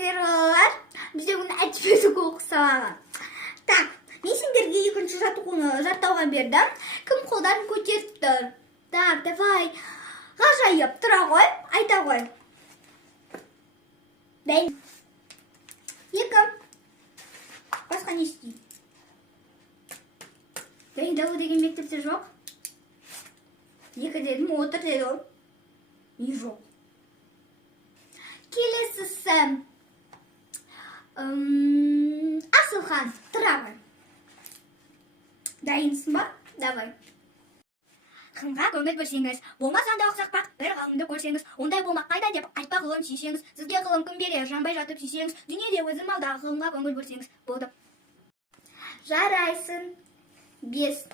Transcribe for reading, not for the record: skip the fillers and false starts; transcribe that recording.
Саламатсыздар балалар. Бізде бүгін әдебиет оқу сабағы. Так, мен сендерге екінші жаттығуны жаттауға бердім. Кім қолдарын көтеріп тұр? Так, давай. Ғажайып, тұра ғой, айта ғой. Дайын. Екі. Басқа не істейді? Дайындалу деген мектепте жоқ. Екі дедім, отыр деді ол. Не жоқ. Келесісі. Асылхан, тұра ғой. Дайынсың ба? Давай. Қымға көңіл бөлсеңіз, болмасанда ұқсақпақ бір ғалымды көрсеңіз, ондай болмақ қайда деп айтпа ғылым сүйсеңіз, сізге ғылым кім берер, жанбай жатып сүйсеңіз, дүниеде өзім алда ғылымға көңіл бөлсеңіз, болды. Жарайсың. 5.